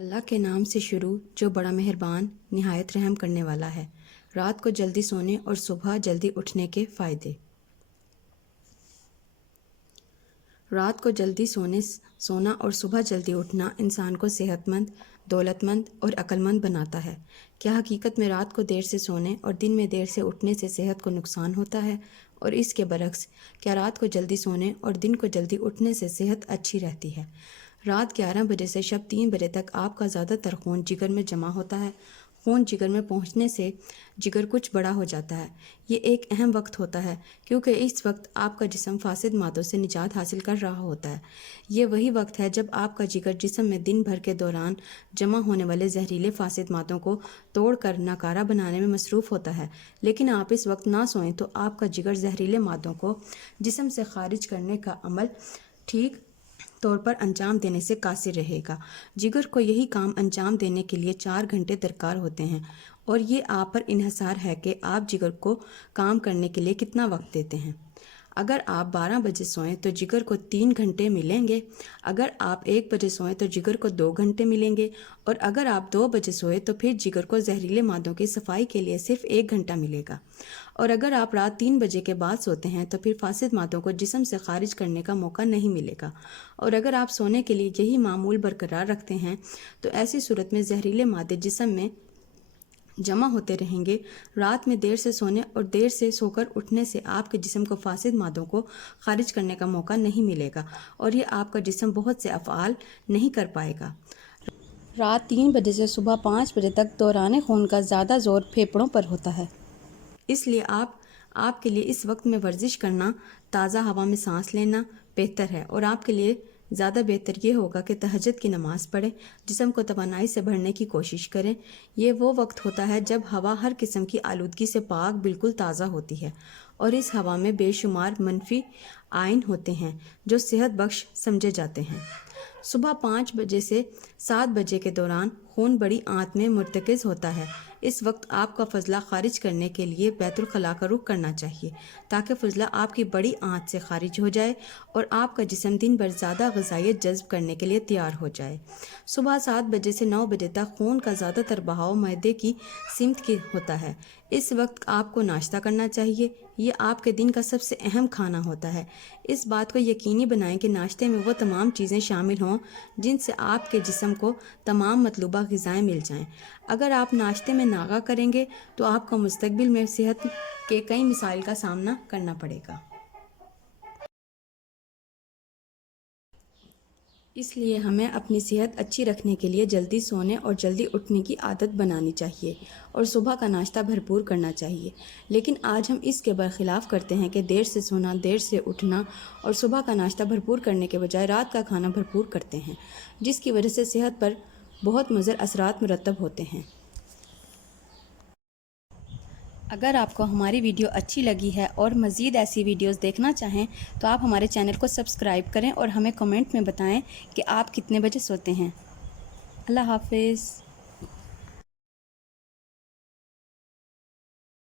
اللہ کے نام سے شروع جو بڑا مہربان نہایت رحم کرنے والا ہے۔ رات کو جلدی سونے اور صبح جلدی اٹھنے کے فائدے۔ رات کو جلدی سونا اور صبح جلدی اٹھنا انسان کو صحت مند، دولت مند اور عقل مند بناتا ہے۔ کیا حقیقت میں رات کو دیر سے سونے اور دن میں دیر سے اٹھنے سے صحت کو نقصان ہوتا ہے؟ اور اس کے برعکس کیا رات کو جلدی سونے اور دن کو جلدی اٹھنے سے صحت اچھی رہتی ہے؟ رات 11 بجے سے شب 3 بجے تک آپ کا زیادہ تر خون جگر میں جمع ہوتا ہے۔ خون جگر میں پہنچنے سے جگر کچھ بڑا ہو جاتا ہے۔ یہ ایک اہم وقت ہوتا ہے کیونکہ اس وقت آپ کا جسم فاسد مادوں سے نجات حاصل کر رہا ہوتا ہے۔ یہ وہی وقت ہے جب آپ کا جگر جسم میں دن بھر کے دوران جمع ہونے والے زہریلے فاسد مادوں کو توڑ کر ناکارہ بنانے میں مصروف ہوتا ہے۔ لیکن آپ اس وقت نہ سوئیں تو آپ کا جگر زہریلے مادوں کو جسم سے خارج کرنے کا عمل ٹھیک طور پر انجام دینے سے قاصر رہے گا۔ جگر کو یہی کام انجام دینے کے لیے 4 گھنٹے درکار ہوتے ہیں، اور یہ آپ پر انحصار ہے کہ آپ جگر کو کام کرنے کے لیے کتنا وقت دیتے ہیں۔ اگر آپ 12 بجے سوئیں تو جگر کو 3 گھنٹے ملیں گے۔ اگر آپ 1 بجے سوئیں تو جگر کو 2 گھنٹے ملیں گے، اور اگر آپ 2 بجے سوئیں تو پھر جگر کو زہریلے مادوں کی صفائی کے لیے صرف 1 گھنٹہ ملے گا۔ اور اگر آپ رات 3 بجے کے بعد سوتے ہیں تو پھر فاسد مادوں کو جسم سے خارج کرنے کا موقع نہیں ملے گا۔ اور اگر آپ سونے کے لیے یہی معمول برقرار رکھتے ہیں تو ایسی صورت میں زہریلے مادے جسم میں جمع ہوتے رہیں گے۔ رات میں دیر سے سونے اور دیر سے سو کر اٹھنے سے آپ کے جسم کو فاسد مادوں کو خارج کرنے کا موقع نہیں ملے گا، اور یہ آپ کا جسم بہت سے افعال نہیں کر پائے گا۔ رات 3 بجے سے صبح 5 بجے تک دوران خون کا زیادہ زور پھیپھڑوں پر ہوتا ہے۔ اس لیے آپ کے لیے اس وقت میں ورزش کرنا، تازہ ہوا میں سانس لینا بہتر ہے، اور آپ کے لیے زیادہ بہتر یہ ہوگا کہ تہجد کی نماز پڑھیں، جسم کو توانائی سے بھرنے کی کوشش کریں۔ یہ وہ وقت ہوتا ہے جب ہوا ہر قسم کی آلودگی سے پاک بالکل تازہ ہوتی ہے، اور اس ہوا میں بے شمار منفی آئن ہوتے ہیں جو صحت بخش سمجھے جاتے ہیں۔ صبح 5 بجے سے 7 بجے کے دوران خون بڑی آنت میں مرتکز ہوتا ہے۔ اس وقت آپ کا فضلہ خارج کرنے کے لیے بیت الخلاء کا رخ کرنا چاہیے تاکہ فضلہ آپ کی بڑی آنت سے خارج ہو جائے اور آپ کا جسم دن بھر زیادہ غذائیت جذب کرنے کے لیے تیار ہو جائے۔ صبح 7 بجے سے 9 بجے تک خون کا زیادہ تر بہاؤ معدے کی سمت کی ہوتا ہے۔ اس وقت آپ کو ناشتہ کرنا چاہیے۔ یہ آپ کے دن کا سب سے اہم کھانا ہوتا ہے۔ اس بات کو یقینی بنائیں کہ ناشتے میں وہ تمام چیزیں شامل ہوں جن سے آپ کے جسم کو تمام مطلوبہ غذائیں مل جائیں۔ اگر آپ ناشتے میں ناغہ کریں گے تو آپ کو مستقبل میں صحت کے کئی مسائل کا سامنا کرنا پڑے گا۔ اس لیے ہمیں اپنی صحت اچھی رکھنے کے لیے جلدی سونے اور جلدی اٹھنے کی عادت بنانی چاہیے، اور صبح کا ناشتہ بھرپور کرنا چاہیے۔ لیکن آج ہم اس کے برخلاف کرتے ہیں کہ دیر سے سونا، دیر سے اٹھنا اور صبح کا ناشتہ بھرپور کرنے کے بجائے رات کا کھانا بھرپور کرتے ہیں، جس کی وجہ سے صحت پر بہت مضر اثرات مرتب ہوتے ہیں۔ اگر آپ کو ہماری ویڈیو اچھی لگی ہے اور مزید ایسی ویڈیوز دیکھنا چاہیں تو آپ ہمارے چینل کو سبسکرائب کریں اور ہمیں کمنٹ میں بتائیں کہ آپ کتنے بجے سوتے ہیں۔ اللہ حافظ۔